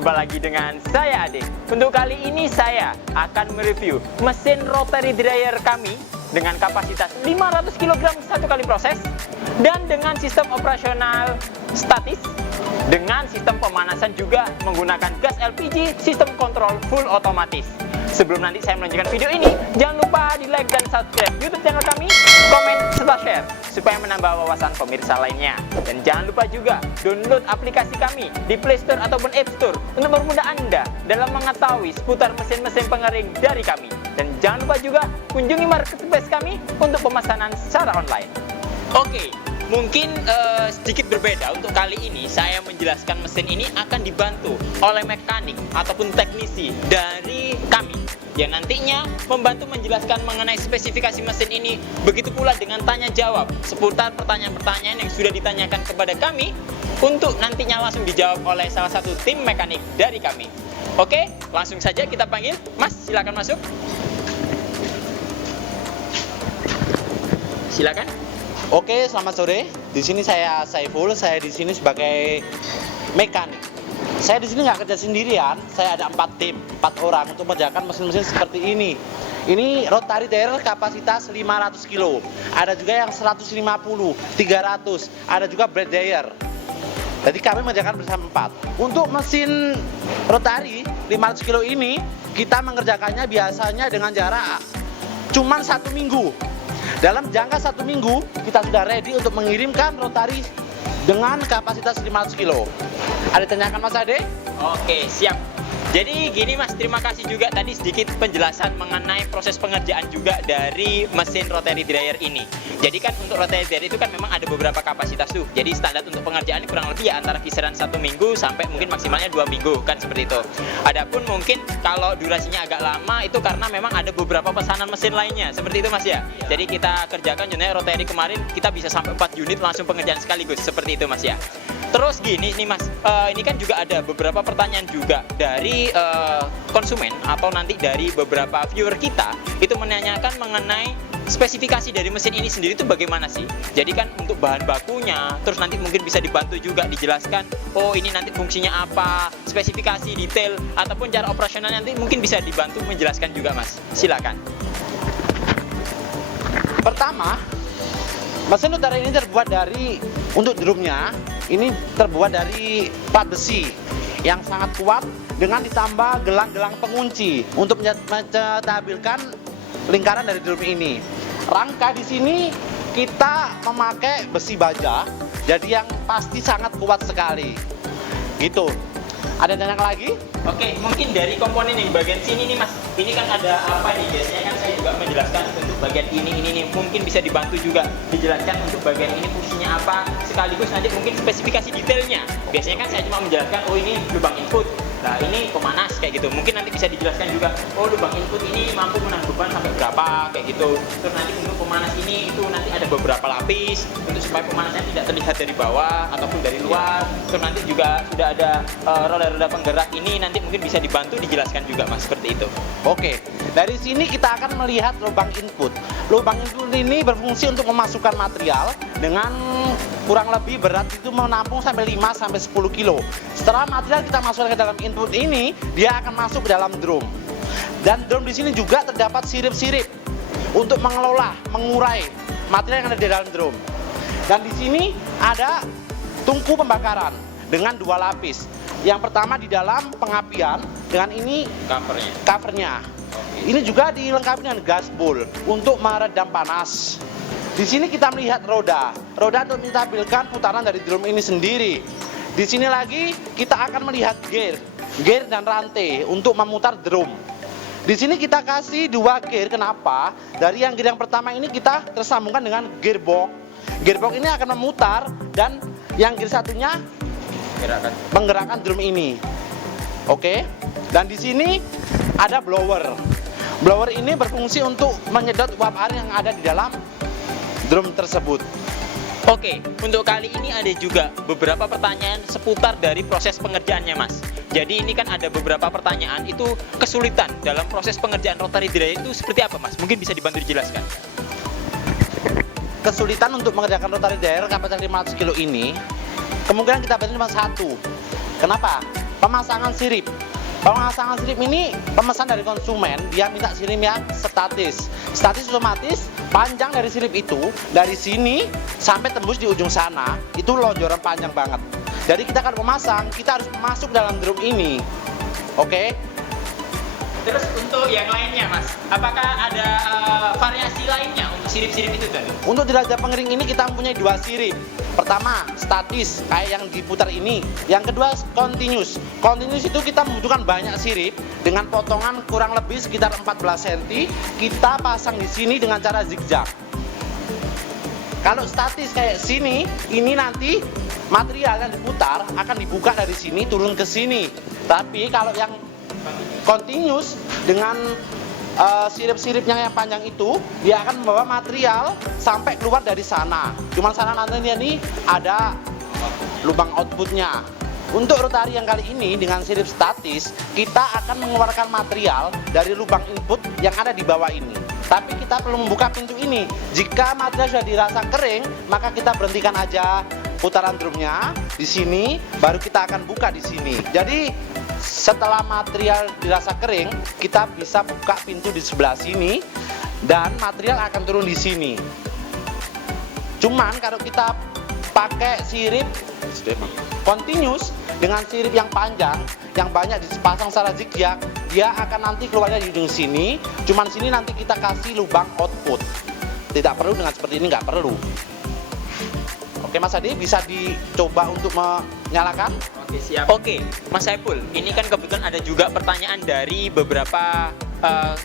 jumpa lagi dengan saya Adik. Untuk kali ini saya akan mereview mesin rotary dryer kami dengan kapasitas 500 kg satu kali proses dan dengan sistem operasional statis dengan sistem pemanasan juga menggunakan gas LPG, sistem kontrol full otomatis. Sebelum nanti saya melanjutkan video ini, jangan lupa di like dan subscribe YouTube channel kami, komen serta share supaya menambah wawasan pemirsa lainnya. Dan jangan lupa juga download aplikasi kami di Play Store ataupun App Store untuk mempermudah Anda dalam mengetahui seputar mesin-mesin pengering dari kami. Dan jangan lupa juga kunjungi marketplace kami untuk pemesanan secara online. Oke, mungkin sedikit berbeda. Untuk kali ini saya menjelaskan mesin ini akan dibantu oleh mekanik ataupun teknisi dari kami yang nantinya membantu menjelaskan mengenai spesifikasi mesin ini. Begitu pula dengan tanya jawab seputar pertanyaan-pertanyaan yang sudah ditanyakan kepada kami untuk nantinya langsung dijawab oleh salah satu tim mekanik dari kami. Oke, langsung saja kita panggil. Mas, silakan masuk. Silakan. Oke, selamat sore. Di sini saya Saiful. Saya di sini sebagai mekanik. Saya di sini nggak kerja sendirian. Saya ada 4 tim, 4 orang untuk mengerjakan mesin-mesin seperti ini. Ini rotary dryer kapasitas 500 kg. Ada juga yang 150, 300. Ada juga blade dryer. Jadi kami mengerjakan bersama 4. Untuk mesin rotary 500 kg ini kita mengerjakannya biasanya dengan jarak cuman 1 minggu. Dalam jangka 1 minggu kita sudah ready untuk mengirimkan rotary dengan kapasitas 500 kg. Ada tanyakan Mas Ade? Oke, siap. Jadi gini Mas, terima kasih juga tadi sedikit penjelasan mengenai proses pengerjaan juga dari mesin rotary dryer ini. Jadi kan untuk rotary dryer itu kan memang ada beberapa kapasitas tuh. Jadi standar untuk pengerjaan kurang lebih ya antara kisaran 1 minggu sampai mungkin maksimalnya 2 minggu kan seperti itu. Adapun mungkin kalau durasinya agak lama itu karena memang ada beberapa pesanan mesin lainnya. Seperti itu Mas ya. Jadi kita kerjakan contohnya rotary kemarin kita bisa sampai 4 unit langsung pengerjaan sekaligus. Seperti itu Mas ya. Terus gini nih Mas, ini kan juga ada beberapa pertanyaan juga dari konsumen atau nanti dari beberapa viewer kita itu menanyakan mengenai spesifikasi dari mesin ini sendiri itu bagaimana sih? Jadi kan untuk bahan bakunya, terus nanti mungkin bisa dibantu juga dijelaskan, oh ini nanti fungsinya apa, spesifikasi detail ataupun cara operasional nanti mungkin bisa dibantu menjelaskan juga Mas. Silakan. Pertama, mesin rotary ini terbuat dari, untuk drumnya ini terbuat dari plat besi yang sangat kuat dengan ditambah gelang-gelang pengunci untuk menstabilkan lingkaran dari drum ini. Rangka di sini kita memakai besi baja, jadi yang pasti sangat kuat sekali. Gitu. Ada yang tanya lagi? Oke, mungkin dari komponen yang bagian sini nih Mas. Ini kan ada apa nih? Biasanya kan saya juga menjelaskan untuk bagian ini nih. Mungkin bisa dibantu juga dijelaskan untuk bagian ini fungsinya apa, sekaligus nanti mungkin spesifikasi detailnya. Biasanya kan saya cuma menjelaskan, oh ini lubang input. Nah ini pemanas kayak gitu. Mungkin nanti bisa dijelaskan juga, oh lubang input ini mampu menahan beban sampai berapa kayak gitu. Terus nanti untuk pemanas ini itu nanti ada beberapa lapis untuk supaya pemanasnya tidak terlihat dari bawah ataupun dari luar. Terus nanti juga sudah ada roda-roda penggerak ini nanti mungkin bisa dibantu dijelaskan juga Mas seperti itu. Oke, dari sini kita akan melihat lubang input. Lubang input ini berfungsi untuk memasukkan material dengan kurang lebih berat itu menampung sampai 5 sampai 10 kilo. Setelah material kita masukkan ke dalam input ini, dia akan masuk ke dalam drum. Dan drum di sini juga terdapat sirip-sirip untuk mengelola, mengurai material yang ada di dalam drum. Dan di sini ada tungku pembakaran dengan 2 lapis. Yang pertama di dalam pengapian dengan ini covernya. Ini juga dilengkapi dengan gas bowl untuk meredam panas. Di sini kita melihat roda untuk menstabilkan putaran dari drum ini sendiri. Di sini lagi kita akan melihat gear dan rantai untuk memutar drum. Di sini kita kasih 2 gear. Kenapa? Dari yang gear yang pertama ini kita tersambungkan dengan gearbox. Gearbox ini akan memutar dan yang gear satunya menggerakkan drum ini. Oke. Dan di sini ada blower. Blower ini berfungsi untuk menyedot uap air yang ada di dalam drum tersebut. Oke, untuk kali ini ada juga beberapa pertanyaan seputar dari proses pengerjaannya Mas. Jadi ini kan ada beberapa pertanyaan itu kesulitan dalam proses pengerjaan rotary dryer itu seperti apa Mas? Mungkin bisa dibantu dijelaskan. Kesulitan untuk mengerjakan rotary dryer kapasitas 500 kg ini kemungkinan kita batasi cuma 1. Kenapa? Pemasangan sirip. Pemasangan sirip ini pemesan dari konsumen, dia minta sirip yang statis. Statis otomatis panjang dari sirip itu dari sini sampai tembus di ujung sana itu lonjoran panjang banget. Jadi kita akan memasang, kita harus masuk dalam drum ini. Oke. Terus untuk yang lainnya Mas, apakah ada variasi lainnya untuk sirip-sirip itu tadi? Untuk jelajah pengering ini kita mempunyai dua sirip. Pertama, statis kayak yang diputar ini. Yang kedua, continuous. Continuous itu kita membutuhkan banyak sirip dengan potongan kurang lebih sekitar 14 cm. Kita pasang di sini dengan cara zigzag. Kalau statis kayak sini, ini nanti material yang diputar akan dibuka dari sini turun ke sini. Tapi kalau yang continuous dengan sirip-siripnya yang panjang itu, dia akan membawa material sampai keluar dari sana. Cuman sana nanti ini ada lubang outputnya. Untuk rotari yang kali ini dengan sirip statis, kita akan mengeluarkan material dari lubang input yang ada di bawah ini. Tapi kita perlu membuka pintu ini. Jika material sudah dirasa kering, maka kita berhentikan aja putaran drumnya di sini, baru kita akan buka di sini. Jadi setelah material dirasa kering, kita bisa buka pintu di sebelah sini dan material akan turun di sini. Cuman kalau kita pakai sirip continuous dengan sirip yang panjang, yang banyak dipasang secara zigzag, dia akan nanti keluarnya di ujung sini. Cuman sini nanti kita kasih lubang output. Tidak perlu dengan seperti ini, nggak perlu. Oke Mas Adi, bisa dicoba untuk menyalakan? Oke, siap. Oke, Mas Saiful, ini kan kebetulan ada juga pertanyaan dari beberapa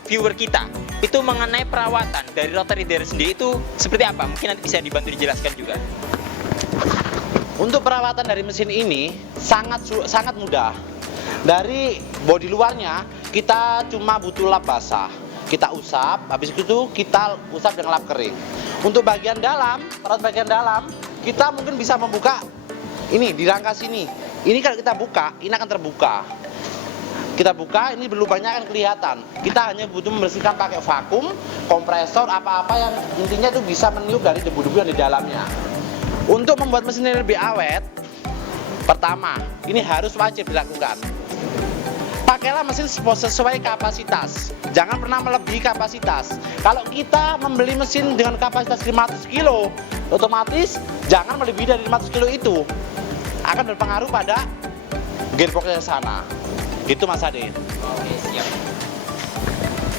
viewer kita. Itu mengenai perawatan dari rotary dryer sendiri itu seperti apa? Mungkin nanti bisa dibantu dijelaskan juga. Untuk perawatan dari mesin ini sangat mudah. Dari bodi luarnya kita cuma butuh lap basah. Kita usap, habis itu kita usap dengan lap kering. Untuk bagian dalam, perawat bagian dalam, kita mungkin bisa membuka ini di rangka sini. Ini kalau kita buka, ini akan terbuka. Kita buka, ini lubangnya akan kelihatan. Kita hanya butuh membersihkan pakai vakum, kompresor, apa-apa yang intinya itu bisa meniup dari debu-debu yang di dalamnya. Untuk membuat mesin ini lebih awet, pertama, ini harus wajib dilakukan. Pakailah mesin sesuai kapasitas. Jangan pernah melebihi kapasitas. Kalau kita membeli mesin dengan kapasitas 500 kilo, otomatis jangan melebihi dari 500 kilo itu. Akan berpengaruh pada gearboxnya sana. Gitu Mas Ade. Oke, siap.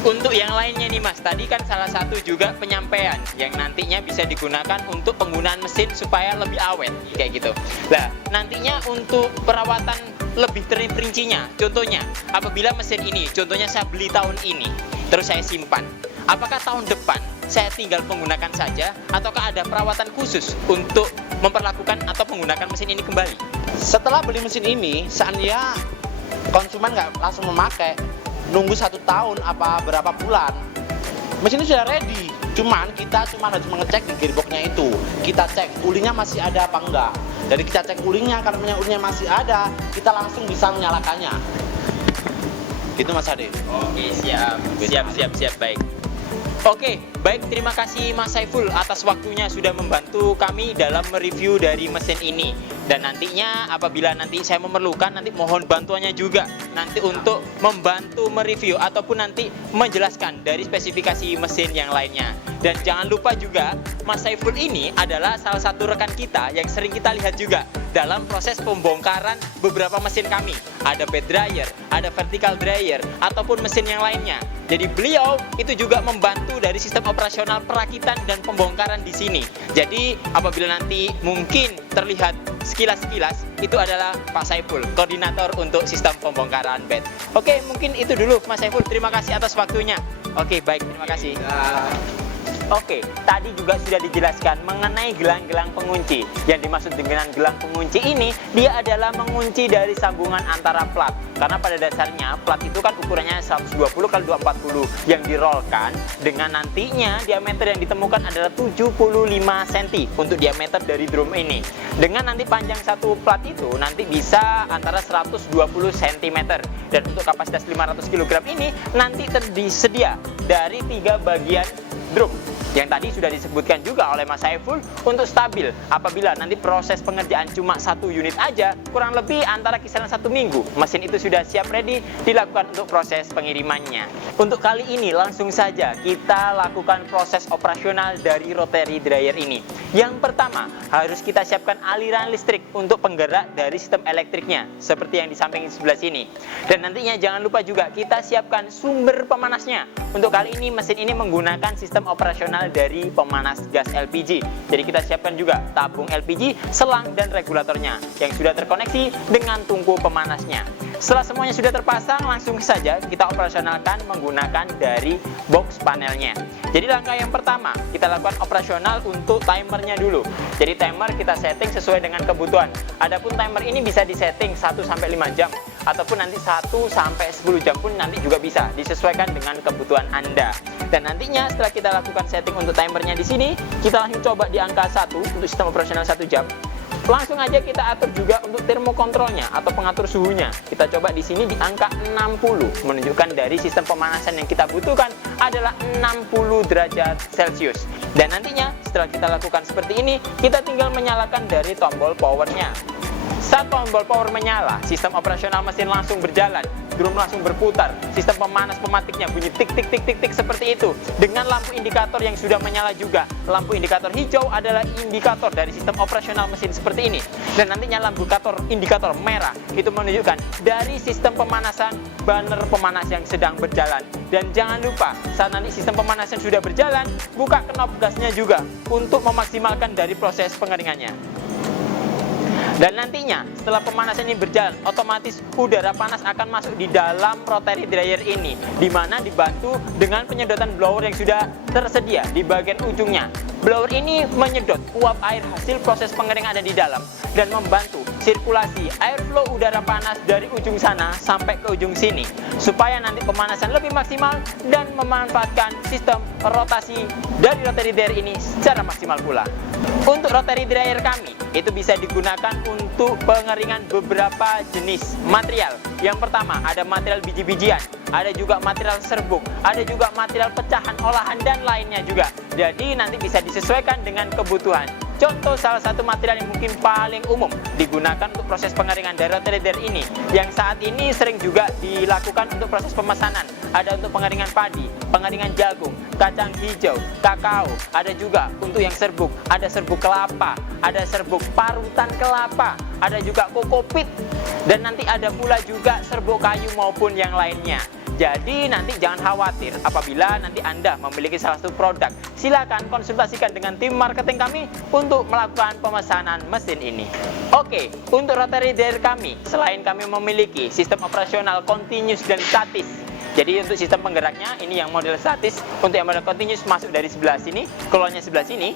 Untuk yang lainnya nih Mas, tadi kan salah satu juga penyampaian yang nantinya bisa digunakan untuk penggunaan mesin supaya lebih awet, kayak gitu. Nah, nantinya untuk perawatan lebih terperincinya, contohnya apabila mesin ini, contohnya saya beli tahun ini, terus saya simpan, apakah tahun depan saya tinggal menggunakan saja, ataukah ada perawatan khusus untuk memperlakukan atau menggunakan mesin ini kembali? Setelah beli mesin ini, seandainya konsumen nggak langsung memakai, nunggu 1 tahun apa berapa bulan, mesin ini sudah ready. Cuman kita harus mengecek di gearboxnya itu. Kita cek ulingnya masih ada apa enggak. Jadi kita cek ulingnya, kalau ulingnya masih ada, kita langsung bisa menyalakannya. Gitu Mas Ade. Oke, siap, baik. Oke, baik, terima kasih Mas Saiful atas waktunya sudah membantu kami dalam mereview dari mesin ini. Dan nantinya apabila nanti saya memerlukan, nanti mohon bantuannya juga nanti untuk membantu mereview ataupun nanti menjelaskan dari spesifikasi mesin yang lainnya. Dan jangan lupa juga, Mas Saiful ini adalah salah satu rekan kita yang sering kita lihat juga dalam proses pembongkaran beberapa mesin kami. Ada bed dryer, ada vertical dryer, ataupun mesin yang lainnya. Jadi beliau itu juga membantu dari sistem operasional perakitan dan pembongkaran di sini. Jadi apabila nanti mungkin terlihat sekilas-sekilas, itu adalah Pak Saiful, koordinator untuk sistem pembongkaran bed. Oke, mungkin itu dulu Mas Saiful. Terima kasih atas waktunya. Oke, baik, terima kasih. Oke, tadi juga sudah dijelaskan mengenai gelang-gelang pengunci. Yang dimaksud dengan gelang pengunci ini, dia adalah mengunci dari sambungan antara plat. Karena pada dasarnya plat itu kan ukurannya 120 x 240 yang dirolkan dengan nantinya diameter yang ditemukan adalah 75 cm untuk diameter dari drum ini. Dengan nanti panjang satu plat itu nanti bisa antara 120 cm. Dan untuk kapasitas 500 kg ini nanti tersedia dari 3 bagian drum. yang tadi sudah disebutkan juga oleh Mas Saiful untuk stabil apabila nanti proses pengerjaan cuma 1 unit aja, kurang lebih antara kisaran 1 minggu mesin itu sudah siap ready dilakukan untuk proses pengirimannya. Untuk kali ini langsung saja kita lakukan proses operasional dari rotary dryer ini. Yang pertama, harus kita siapkan aliran listrik untuk penggerak dari sistem elektriknya seperti yang di samping sebelah sini. Dan nantinya jangan lupa juga kita siapkan sumber pemanasnya. Untuk kali ini mesin ini menggunakan sistem operasional dari pemanas gas LPG. Jadi kita siapkan juga tabung LPG, selang dan regulatornya yang sudah terkoneksi dengan tungku pemanasnya. Setelah semuanya sudah terpasang, langsung saja kita operasionalkan menggunakan dari box panelnya. Jadi langkah yang pertama, kita lakukan operasional untuk timernya dulu. Jadi timer kita setting sesuai dengan kebutuhan. Adapun timer ini bisa disetting 1-5 jam ataupun nanti 1-10 jam pun nanti juga bisa, disesuaikan dengan kebutuhan Anda. Dan nantinya setelah kita lakukan setting untuk timernya di sini, kita langsung coba di angka 1 untuk sistem operasional 1 jam. Langsung aja kita atur juga untuk termokontrolnya atau pengatur suhunya. Kita coba di sini di angka 60, menunjukkan dari sistem pemanasan yang kita butuhkan adalah 60 derajat Celcius. Dan nantinya setelah kita lakukan seperti ini, kita tinggal menyalakan dari tombol powernya. Saat tombol power menyala, sistem operasional mesin langsung berjalan, drum langsung berputar, sistem pemanas pematiknya bunyi tik tik tik tik tik seperti itu, dengan lampu indikator yang sudah menyala juga. Lampu indikator hijau adalah indikator dari sistem operasional mesin seperti ini, dan nantinya lampu indikator merah itu menunjukkan dari sistem pemanasan banner pemanas yang sedang berjalan. Dan jangan lupa saat nanti sistem pemanasan sudah berjalan, buka knob gasnya juga untuk memaksimalkan dari proses pengeringannya. Dan nantinya setelah pemanasan ini berjalan, otomatis udara panas akan masuk di dalam rotary dryer ini, di mana dibantu dengan penyedotan blower yang sudah tersedia di bagian ujungnya. Blower ini menyedot uap air hasil proses pengeringan ada di dalam dan membantu sirkulasi airflow udara panas dari ujung sana sampai ke ujung sini, supaya nanti pemanasan lebih maksimal dan memanfaatkan sistem rotasi dari rotary dryer ini secara maksimal pula. Untuk rotary dryer kami itu bisa digunakan untuk pengeringan beberapa jenis material. Yang pertama ada material biji-bijian, ada juga material serbuk, ada juga material pecahan olahan dan lainnya juga. Jadi nanti bisa disesuaikan dengan kebutuhan. Contoh salah satu material yang mungkin paling umum digunakan untuk proses pengeringan dari rotary dryer ini, yang saat ini sering juga dilakukan untuk proses pemesanan. Ada untuk pengeringan padi, pengeringan jagung, kacang hijau, kakao, ada juga untuk yang serbuk, ada serbuk kelapa, ada serbuk parutan kelapa, ada juga kokopit, dan nanti ada pula juga serbuk kayu maupun yang lainnya. Jadi nanti jangan khawatir apabila nanti Anda memiliki salah satu produk. Silakan konsultasikan dengan tim marketing kami untuk melakukan pemesanan mesin ini. Oke, untuk rotary dryer kami, selain kami memiliki sistem operasional continuous dan statis. Jadi untuk sistem penggeraknya ini yang model statis, untuk yang model continuous masuk dari sebelah sini, keluarnya sebelah sini.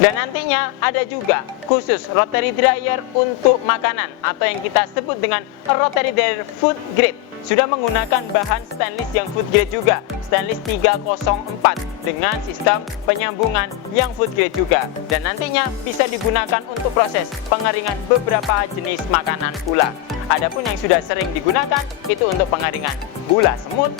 Dan nantinya ada juga khusus rotary dryer untuk makanan atau yang kita sebut dengan rotary dryer food grade. Sudah menggunakan bahan stainless yang food grade juga, stainless 304 dengan sistem penyambungan yang food grade juga. Dan nantinya bisa digunakan untuk proses pengeringan beberapa jenis makanan pula. Adapun yang sudah sering digunakan itu untuk pengeringan gula semut,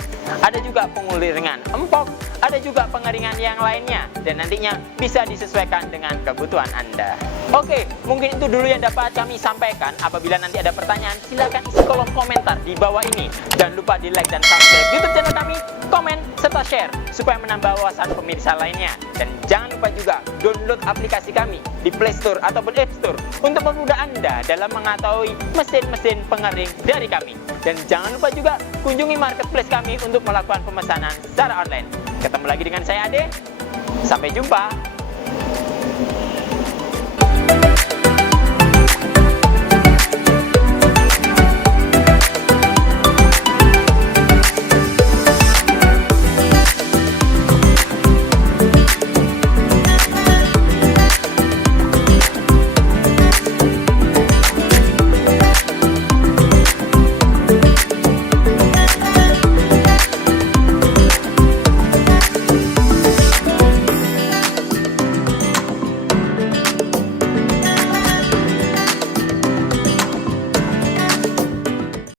ada juga pengeringan empok, ada juga pengeringan yang lainnya, dan nantinya bisa disesuaikan dengan kebutuhan Anda. Oke, mungkin itu dulu yang dapat kami sampaikan. Apabila nanti ada pertanyaan, silakan isi kolom komentar di bawah ini. Jangan lupa di like dan subscribe YouTube channel kami, komen, serta share supaya menambah wawasan pemirsa lainnya. Dan jangan lupa juga download aplikasi kami di Play Store ataupun App Store untuk mempermudah Anda dalam mengetahui mesin-mesin pengering dari kami. Dan jangan lupa juga kunjungi marketplace kami untuk melakukan pemesanan secara online. Ketemu lagi dengan saya Ade. Sampai jumpa.